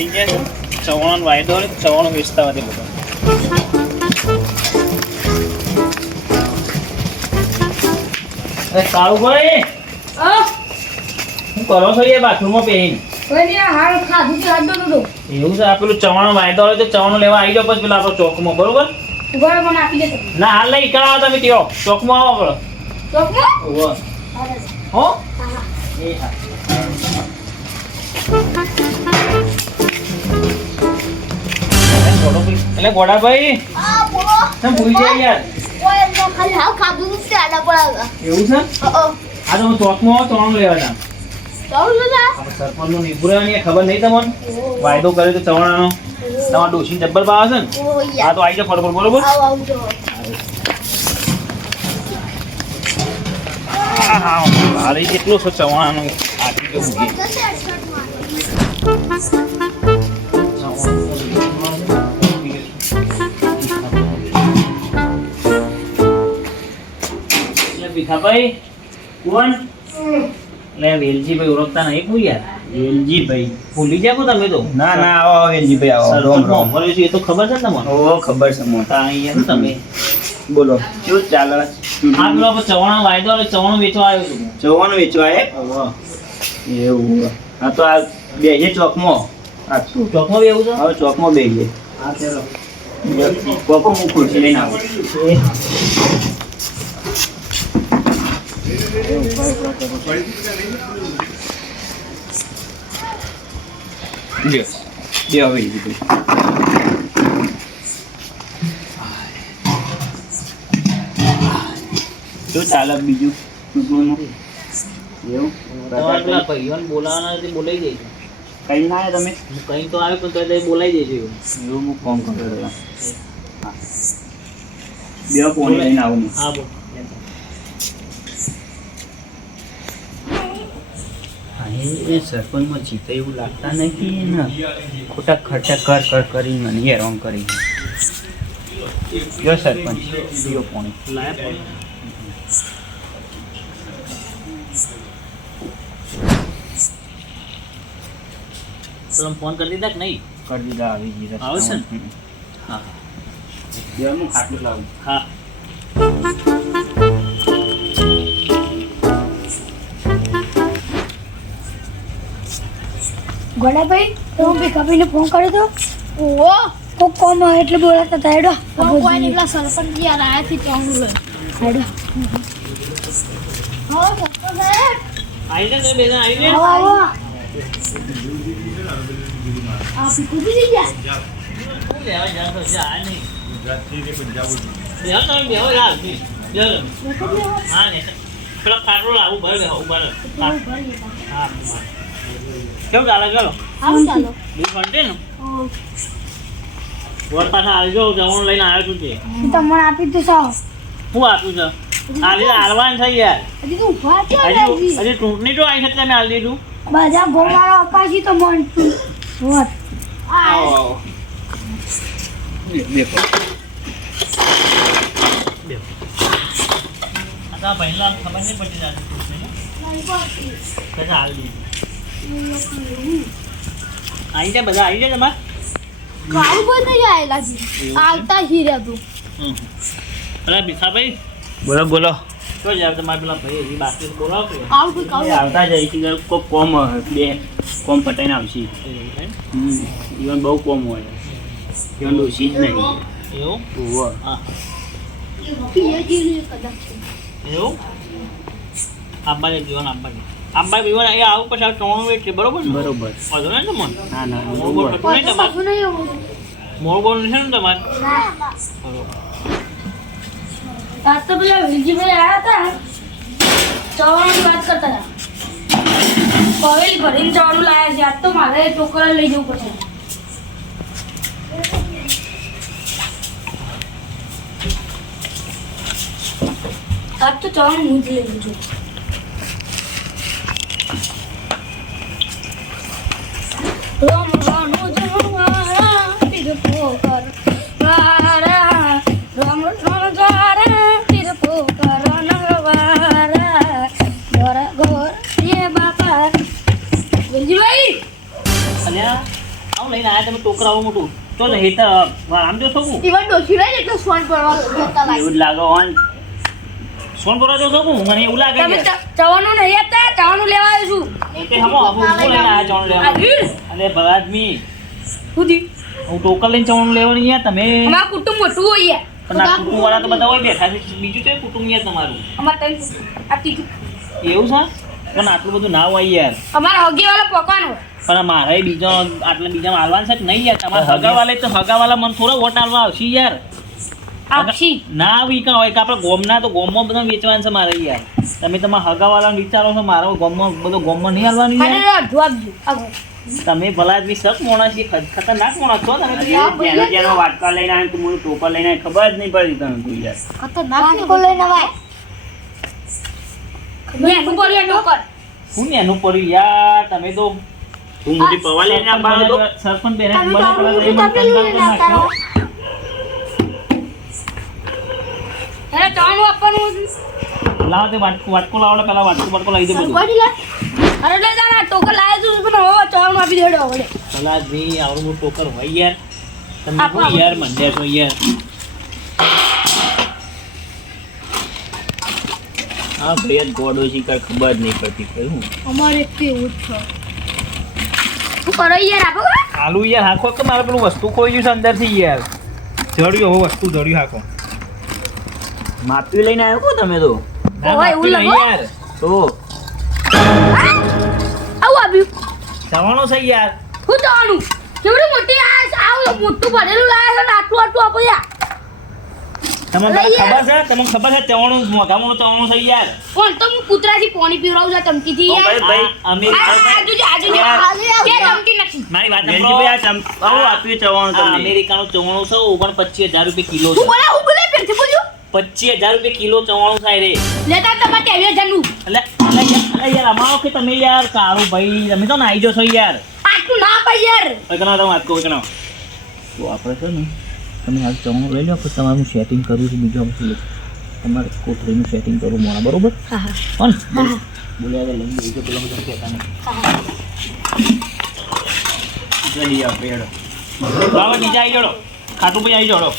થઈ ગયા છે. ચવાણો વાયદો હોય ચવાણું વેચતા હોય બધા. અરે કાળુભાઈ શું કરો છો એ બાથરૂમમાં પહેરીને? એવું છે? આ પેલું ચવાણો વાયદો હોય તો ચવાણું લેવા આવી જાઓ પછી પેલા આપણો ચોકમાં, બરોબર? ના હાલ લઈ કરાવો તમે ત્યો ચોકમાં આવો આપણો. હો એ હા. એટલે ગોડાભાઈ તમે ભૂલી જાય યાર. એવું છે? આ તો હું ચોકમાં ચવાણું લેવા જામ. સરપંચ નું નિભુરાની ખબર નહીં તમને? વાયદો કર્યો તો ચવાણાનો. તમારા ડોશી જબ્બર ભાવ છે ને? હા તો આવી જાઓ ફટોફટ, બરોબર? હા હારે કેટલો છો ચવાણાનો આટલી કેવું ભીખાભાઈ કોણ? એટલે વેલજીભાઈ ઓળખતા નહીં કોઈ યાર? વેલજીભાઈ ભૂલી જાકો તમે તો? ના ના આવો વેલજીભાઈ આવો. રોમ રોમ. એ તો ખબર છે ને તમને? ઓ ખબર છે મને. અહીંયા તમે બોલો શું ચાલે? આ પેલો ચવાણો વાયદો એટલે ચવાણું વેચવા આવ્યો છું. ચવાણું વેચવા એવું? હા તો આ બેહીએ ચોકમાં. આ શું ચોકમાં બેવું છે? હવે ચોકમાં બેહીએ. હા ચાલો. કોકો હું ખુરશી લઈને આવું. શું ચાલે બીજું? એવું તમારે પેલા ભાઈઓને બોલાવવાના હતી, બોલાઈ જઈશું. કઈ ના આવ્યા તમે? કઈ તો આવે પણ તો બોલાઈ જઈશું. એવું હું ફોન કર્યો. હા બે ફોન લઈને આવું. હા બોલ. એ સરપંચમાં જીતે એવું લાગતા નથી ને. ખોટા ખર્ચા કર કરી મને હેરાન કરી. જો સરપંચ બીજો ફોન લાયા તમે ફોન કરી દીધા કે નહીં? કરી દીધા. આવી ગઈ આવશે ને? હા હું ખાટલું લાવું. હા. ગોડાભાઈ તો ભીખાભાઈને ફોન કર્યો તો? ઓહો કોક કોમ એટલે બોલાતા હતા. હેડો કોઈ નીકળા સરપંચ યાર આયા થી ચાંગુ લે. હેડો હા સરપંચ સાહેબ આવી જા તમે બેના આવી જા. આવો આ ભીખુજી જઈ ગયા. લેવા જા તો જા નહીં. બેહો તમે બેહો યાર. હા ને પેલા કારો લાવું ભર બેહો ઉપર. હા કેવું ચાલે? ચાલો આવું ચાલો. બી ફંટે ને વર પાછા આવી જાઓ. જવાનું લઈને આવ્યો છું તે. તમને આપી તો સાવ શું આપ્યું છે? આલી હાલવાન થઈ યાર. હજી તો ઉભા છો હજી ચૂંટણી તો આવી છે તમે હાલ દીધું. બધા ગોવાળો અપાશી તો મન વોટ આવો આવો આ પહેલા ખબર નહીં પડી જાય કશા હાલ દીધું. આવી જાય બધા આવી જાય તમારે. કાળું કોઈ નહીં આવેલા છે. આવતા જ હીરા તું. અરે ભીખાભાઈ બોલો બોલો. તો યાર તમારે પેલા ભાઈ હજી બાકી બોલાવો કે આવું કોઈ કાળું આવતા જાય છે કોઈ કોમ બે કોમ પટાઈને આવશે. ઈવન બહુ કોમ હોય. ઈવન ઓછી જ નહીં. એવું? હા પીએચડી કદાચ છે. એવું? આંબાજી જીવન આંબાજી જીવન એ આવું પછી ચોણું વેચ છે, બરોબર ને? બરોબર. વાંધો નહીં ને મન? ના ના મોળ ગોળ થતું નહીં તમારે? પાછું નહીં આવું. મોળ ગોળ નથી ને તમારે? ના બરોબર. આજ તો પેલા વિલજીભાઈ આવ્યા હતા ચવાણુંની વાત કરતા હતા. પવેલી ભરીને ચવાણું લાયા છે. આજ તો મારે ટોકરા લઈ જવું પડશે. આજ તો ચવાણું હું જ લઈ જઉં છું. રોમ રોનું જવારા તીર પોકર વારા રોમ રોમ જવારા તીર પોકર નવારા ગોરા ગોર ये બાપા વિલજીભાઈ અલ્યા આવું લઈને આયા તમે ટોકરાઓ મોટું તો ને હેત આમ જો શું ઈવન ડોશી રહે એટલે સોન પરવા જતા લાગે એવું જ લાગે હોન સોન ભરવા જો શું મને એવું લાગે તમે કે ચવાનું નહીં આપતા ચવાનું લેવા આવ્યો છું તે હમો હું લઈને આયા ચવણ લેવા અરે ભલાદમી સુધી હું ટોકર લઈને ચવણ લેવાની યાર તમે અમારું કુટુંબ મોટું હોય પણ આ કુટુંબ વાળા તો બધા હોય બેઠા છે બીજું છે કુટુંબ યાર તમારું અમારે ત્રણ આ ત્રીજું એવું છે પણ આટલું બધું ના હોય યાર અમારા હગી વાળો પકવાનો પણ મારે બીજો આટલા બીજા હાલવાનું છે કે નહીં યાર તમારા હગાવાલે તો હગાવાલા મને થોડો વોટ હાલવા આવશે યાર આપશી ના આવી કાં હોય કે આપણે ગોમના તો ગોમમાં બધા વેચવાનું છે મારે યાર તમે તમારા હગાવાલાને વિચારો છો મારો ગોમમાં બધો ગોમમાં નહીં હાલવાનું યાર અડધું આપજો આગળ તમે ભલા આદમી સક મોણા છે ખતરનાક મોણા છો તમે તો યાર. જેનો જેનો વાટકા લઈને આવે તું મને ટોપર લઈને આવે, ખબર જ નહીં પડી તને તું યાર ખતરનાક બોલે નવાય મેં બોલ્યો નોકર હું ને એનું પડ્યું યાર તમે તો તું મોટી પવા લઈને આવવાનો તો સરપંચ બેન તમે તો આપણું બીજું તપેલું લઈને આવતા રહો. એને ચવાનું આપવાનું લાવો તે વાટકો લાવો પેલા વાટકો લાવી દે બધું ગોડી લે અરે લે જાના ટોકર લાવ્યો છું પણ હવે ચવાનું આપી દેડો હવે પેલા જ નહીં આવડું મોટું ટોકર હોય યાર તમે આપો, શું યાર મંડ્યા છો યાર હા ભાઈ જ ગોડો છે કઈ ખબર જ નહીં પડતી કયું અમારે કેવું છે શું કરો યાર આપો આલુ યાર હાખો કે મારે પેલું વસ્તુ ખોઈ ગયું છે અંદરથી યાર જડ્યું હવે વસ્તુ જડ્યું હાખો માપી લઈને આવ્યો કો તમે તો ના, ઓય, એવું માપી નહીં લાગો? યાર તો આવું આપ્યું જવાનો છે યાર શું ચવાનું કેવડી મોટી આવું મોટું ભરેલું લાવ્યા છે ને આટલું આટલું આપો યાર તમને લઈ ખબર છે તમને ખબર છે ચવાણું મોઢામાં ચવાણું છે યાર કોણ તો હું કૂતરાથી પાણી પીવડાવું છું ચમચીથી ઓ યાર ભાઈ આજુ યાર. કે ચમચી નથી મારી વાત વેલજીભાઈ સાંભળો. આવું આપ્યું ચવાણું આ તમને અમેરિકાનું ચવાણું છે 25,000 રૂપિયા કિલો તું છે બોલા હું બોલે ફેરથી બોલ્યો 25,000 રૂપિયા કિલો ચવાણું થાય રે લેતા તમારે ટેવીએ જનું એટલે યાર અમારો કે તમે યાર કાળું ભાઈ તમે તો નાઈ જો છો યાર આટલું ના પાઈ યાર કનો તમે વાત કહો કનો તો આપણે છે ને તમે હાલ ચવાણું લઈ લો પછી તમારું સેટિંગ કરવું છે બીજું આપણે તમારે કોથળીનું સેટિંગ કરવું મોડા બરોબર હા હા કોણ બોલ્યા આગળ લઈ જજો પેલા બધા કહેતા નહીં જલ્દી આપણે હેડો બાબા બીજા આવી જોડો ખાટું ભાઈ આવી જોડો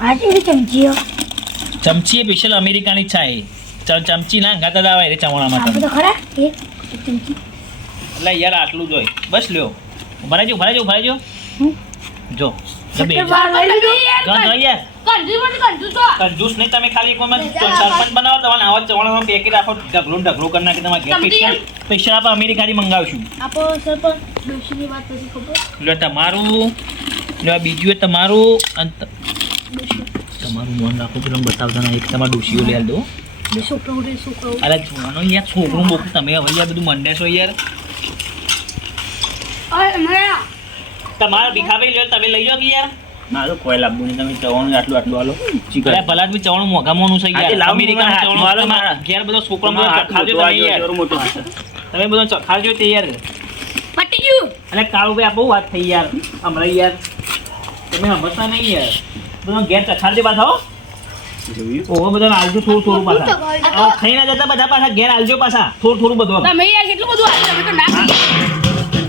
આ કેવી ચમચીઓ ચમચી એ સ્પેશિયલ અમેરિકાની છાય ચમચી ના ગાતા દાવા રે ચવાણામાં આપો તમે તો ખરા એક ચમચી એટલે યાર આટલું જોઈ બસ લ્યો ભરાઈ જો જો બે જો બાર લઈ લીધું જો યાર કંજૂસ તો કંજૂસ નહીં તમે ખાલી કોઈ સરપંચ બનાવો તમારે આવા ચવાણામાં પેકેટ રાખો ઢગલો કરી નાખી તમારે ઘેર સમજી સ્પેશિયલ આપણે અમેરિકાથી મંગાવશું આપો સરપંચ ડોશીની વાત પછી ખબર એટલે તમારું એટલે બીજું એ તમારું અને તમારું મન રાખો પેલો બતાવતા ના એક તમારા ડોશીઓ લઈ આલ દો છોકરો રે છોકરો અરે જોવાનો યાર છોકરું બોકરું તમે હવે યાર બધું મંડે છો યાર અરે મને તમારા ભીખાભાઈ લ્યો તમે લઈ જાઓ કે યાર ના તો કોઈ લાભ નહીં તમે ચવાણું આટલું હાલો અરે ભલા જ બી ચવાણું મોંઘામાંનું છે હા, તે યાર લાવો અમેરિકાનું હાથ ચવાણું મારો તમારા મારા. ઘેર બધો છોકરો બધો ખાજો તમે યાર મોટું હાથ તમે બધો ખાજો તે યાર પટી ગયું અને કાળુભાઈ આ બહુ વાત થઈ યાર હમણાં યાર તમે સમજતા નહીં યાર બધો ઘેર ચખાડજે પાછા હો જોયું ઓહો બધાને આલજો થોડું પાછા હવે ખાઈ ના જતા બધા પાછા ઘેર આલજો પાછા થોડું બધું તમે યાર કેટલું બધું આપ્યું તમે તો ના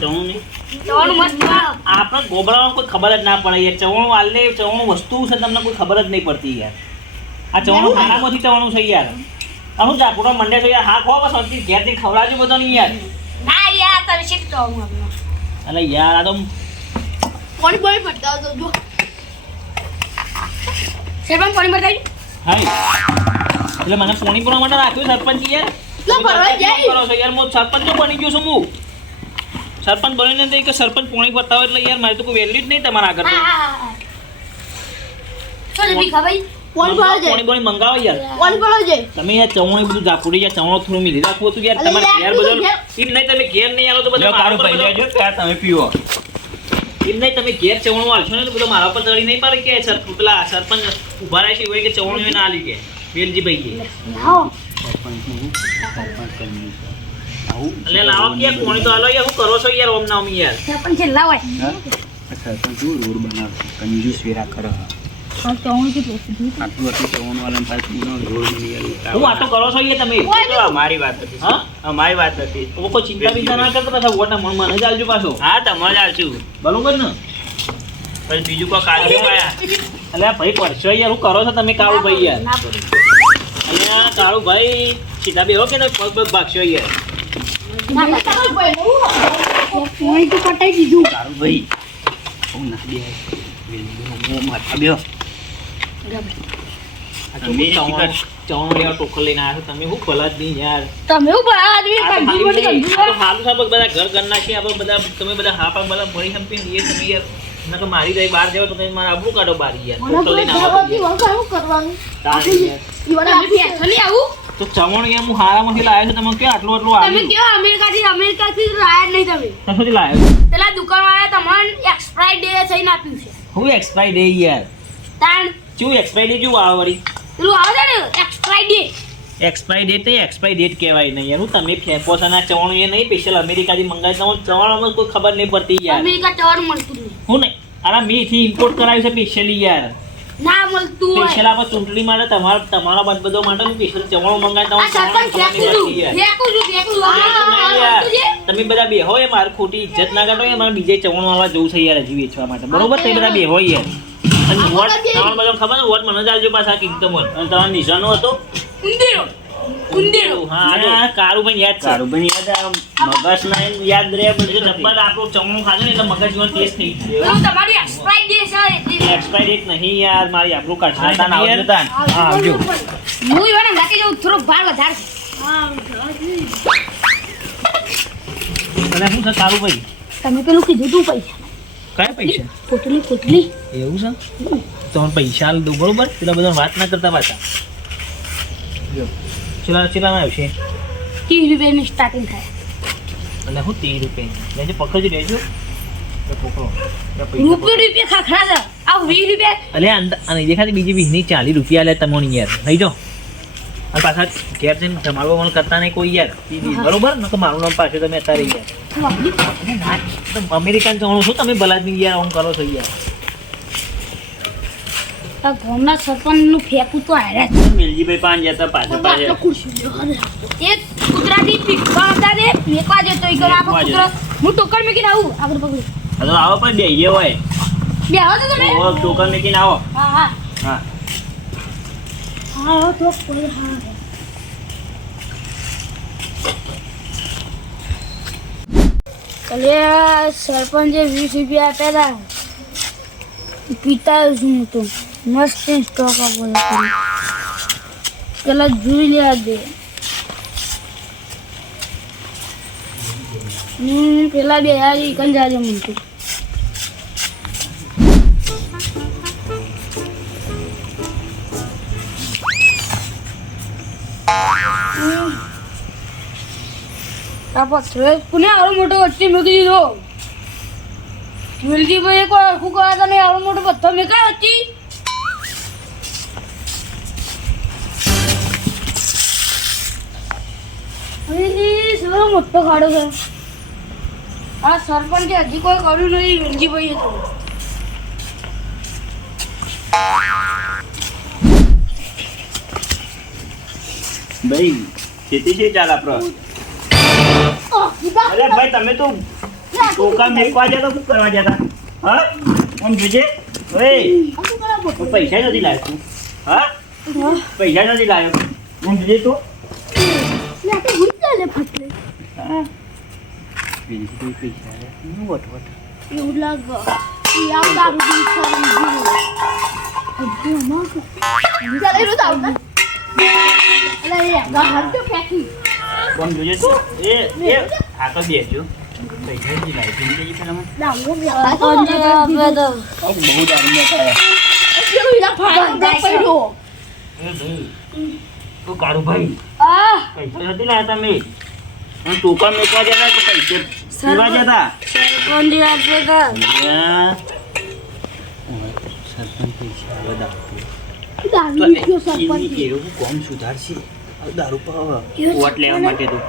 ચવાણું નહીં ચવાનું મસ્ત આપણે ગોબરામાં કોઈ ખબર જ ના પડે યાર ચવાણું આલે ચવાણું વસ્તુ છે તમને કોઈ ખબર જ નહીં પડતી યાર આ ચવાણું ખાનામાંથી ચવાણું છે યાર આનું જાપુરા મંડે છે યાર હા ખો બસ શાંતિ ઘેરથી ખવડાવજો બધો નહીં યાર ના યાર તમે શીખ ચવાનું આપનું અલે યાર આ તો કોણ બોલે પડતા તો જો સેવન પાણી બતાવી હાય એટલે મને પોણી પૂરા માટે રાખ્યું સરપંચ યાર લો, ભરવા જાય. કરો છો યાર હું સરપંચ તો બની ગયો છું હું સરપંચ બનીને તો કે સરપંચ પોણી બતાવો એટલે યાર મારે તો કોઈ વેલ્યુ જ નહીં તમારા આગળ તો. ચાલ ભીખા ભાઈ કોણ બોલે છે પોણી બોણી મંગાવો યાર કોણ બોલે છે તમે યાર ચવણી બધું ઝાપુડી યાર ચવણો થોડું મિલી રાખવું હતું યાર અલે તમારે યાર, ઘેર તું બધો ઘેર- એમ નહીં તમે ઘેર નહીં આલો તો બધા લ્યો, મારા કાળું ઉપર ભાઈ લેજો ત્યાં તમે પીવો એમ નહીં તમે ઘેર ચવણું આલશો ને તો બધો મારા ઉપર ચડી નહીં પાડે કે પેલા સરપંચ ઉભા રહે છે હોય કે ચવણું ના આલી કે વેલજીભાઈ કે લાવો એટલે લાવો કે યાર પોણી તો આલો યાર શું કરો છો યાર ઓમ નામ યાર પણ છેલ્લા હોય સરપંચ રોડ બનાવે કંજૂસ વેરા કરે આ ચવણ કે પેસી આટલું ચવણ વાળાને પાછું રોડ બની ગયેલું. હું વાતો કરો છો યાર તમે? એ તો અમારી વાત હતી. હા? અમારી વાત હતી. તો કોઈ ચિંતા બિંતા ના કરતા પાછા વોટના મને જ આલજો પાછો. હા તમે જ આવશું. બરોબર ને? પછી બીજું કોઈ કાઢ્યું આયા. અલ્યા ભાઈ પડશો યાર, હું કરો છો તમે કાળુ ભાઈ યાર? ના પડે અલ્યા કાળુ ભાઈ સીધા બેહો કે પગ પગ ભાગશો યાર? ના પડે તો કટાઈ દીધું સારું ભાઈ હું ના બે માથા બેહો. તમે ચવણ લેવા ટોકર લઈને આવ્યા છો તમે, હું ભલા જ નહીં યાર. તમે હું બડા આદમી આ તો કંજૂસ હારું બની નહીં. આ તો હારું સાહેબ બધા ઘર ઘરના છે આપણે બધા, તમે બધા હાપા બધા ભરી સંપીને એ તમે યાર નકર મારી જાય બહાર જાવ તો તમે મારા આબરૂ કાઢો બારી યાર. ટોકર લઈને આવો તો યાર. તારે યાર. તો ચવણ યાર હું હારામાંથી લાવ્યો છું, તમે ક્યાં આટલું આટલું તમે આવ્યું? કયો અમેરિકાથી લાયા નહીં તમે તો સુધી લાવ્યો છું? પેલા દુકાનવાળા તમને એક્સપાયર ડે થઈને આપ્યું છે હું એક્સપાયરી ડે યાર? તાણ શું એક્સપાયરી ડે શું આવે વળી? પેલું આવે છે ને એક્સપાયર ડે એક્સપાયરી ડેટ નહીં, એક્સપાયરી ડેટ કહેવાય નહીં યાર. હું તમે ફેંકો છો ના ચવણ એ નહીં સ્પેશિયલ અમેરિકાથી મંગાવી દઉં. ચવણમાં કોઈ ખબર નહીં પડતી યાર. અમેરિકા ચવણ મળતું નહીં હું નહીં આરા મેથી ઇમ્પોર્ટ કરાવ્યું છે સ્પેશિયલી યાર. ના મળતું હોય સ્પેશિયલ આપણે ચૂંટણી માટે તમારા બધો માટે સ્પેશિયલ ચવણો મંગાવી આ સરપંચ ફેંકું છું યાર. તમે બધા બેહો એ મારી ખોટી ઇજ્જત ના કાઢો યાર. મારે બીજે ચવણ વાળા જવું છે યાર હજી વેચવા માટે. બરોબર? તે બધા બેહો યાર. અને વોટ તમારે બધા ખબર ને વોટ મને જ આલજો પાછા કિંમત. અને તમારો નિશાનો હતો ઉંદેરો હા આ કાળુભાઈ યાદ છે. કારુભાઈ યાદ મગજ ના યાદ રહે બધું નંબર આપણું ચવણું ખાધું ને એટલે મગજમાં ટેસ્ટ થઈ ગયો. હું તમારી એક્સપાયર ડે છે એટલે એક્સપાયરી ડેટ નહીં યાર, મારી આપણું કાઢવા હા તાન આવજો તાન. હા આવજો. હું ઈવાને નાખી દઉં થોડો ભાર વધારે અને શું છે કાળુભાઈ? તમે પેલું કીધું તું પૈસા કયા પૈસા? પોટલી એવું છે? તમારે પૈસા આલ દઉં બરોબર? પેલા બધા વાત ના કરતા પાછા. જો ચલાના આવશે 30 રૂપિયાની સ્ટાર્ટિંગ થાય અને હું 30 રૂપિયા લેજો, પકડજો લેજો. તો પકડો. રૂપિયા ખાખરા છે આ 20 રૂપિયા અલે અને દેખાતી બીજી 20 ની 40 રૂપિયા લે તમને યાર લઈ જાઓ. અને પાછા ઘેર જઈને જમાડવા મને કરતા નહીં કોઈ યાર. બરોબર ને? તો મારું નામ પાછું તમે અત્યારે યાર અમેરિકન ચવણું છું તમે ભલાદમી યાર આમ કરો છો યાર. આ ગામના સરપંચનું ફેંકું તો હાર્યા છે મેલજીભાઈ પાન જતા પાછા પાછા એક કૂતરાથી પીકવા હતા ને ફેંકવા જતો ઈ કરો આપણે કૂતરો હું ટોકર મૂકીને આવું આગળ પકડું હા તો આવો પણ બેહીએ હોય બે આવો તો તમે ઓ ટોકન મૂકીને આવો. હા હા હા હા તો કોઈ હા કલે સરપંચે 20 રૂપિયા આપ્યા હતા પીતા છું હું તો મસ્ત સ્ટોક આપો પેલા જોઈ લેવા દે પેલા બે યાર કંજારે મૂકું આ પથ્થર કોને આવડો મોટો વચ્ચે મૂકી દીધો વેલજીભાઈ કોઈ હરખું કરવા તમે આવડો મોટો પથ્થર મેકાય વચ્ચે સૌ મોટો ખાડો છે આ સરપંચે હજી કોઈ કર્યું નહીં વેલજીભાઈએ તો ભાઈ ખેતી છે ચાલ આપણો. અરે ભાઈ તમે તો ટોકા મેકવા જતા શું કરવા જતા? હા આમ જોજે ઓય તો પૈસા નથી લાવ્યો તું. હા પૈસા નથી લાવ્યો આમ જોજે તો. હા બીજી કોઈ પૈસા હું વટ વટ એવું લાગે યાર દારૂ આમ જોજે તો એ હા તો બેસજો પૈસા નથી લાવ્યો બહુ દારૂ મેકાયા. તો કાળુ ભાઈ પૈસા નથી લાવ્યા તમે અને ટોકન મેકવા જતા તો પૈસા પીવા જતા. સરપંચ પૈસા બધા એવું કોમ સુધારશે દારૂ પાવા વોટ લેવા માટે તો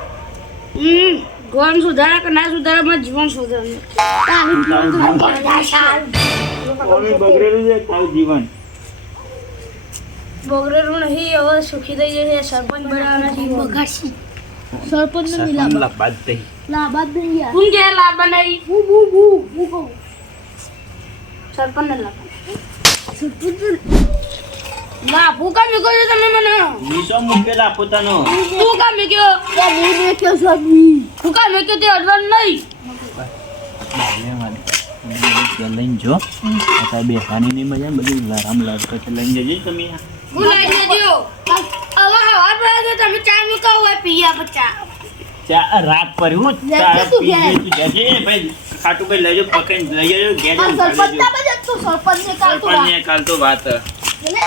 ગોન સુધારા કે ના સુધારા માં જીવન સુધારે બગડેલું છે તારું જીવન. બગડેલું નહીં હવે સુખી થઈ જશે સરપંચ બનાવવાના છે બગાડશી સરપંચ ને મિલા સરપંચ બાદ થઈ લાબાદ નહીં યાર હું કે લાભ બનાવી હું કહું સરપંચ ને લાભ સરપંચ ના ભૂકા મેકો છો તમે મને નીચો મૂકેલા પોતાનો ભૂકા મેક્યો મેં કે સબી ભૂકા મેક્યો તે અડવાનું નહીં લઈને જો અત્યારે બેસવાની નહીં મજા બધું લારામ લાગતો છે લઈને જજે તમે હું લઈ જજો હવે હવાર પડે તો તમે ચા મૂકો હોય પીયા બચ્ચા ચા રાત પર હું ચા પીજે તું જજે ભાઈ ખાટું ભાઈ લઈ જો પકડીને લઈ જજો ઘેર જઈને સરપંચ કાઢી ના બજે તું સરપંચ ને કાલ તો સરપંચને કાલ તો વાત લે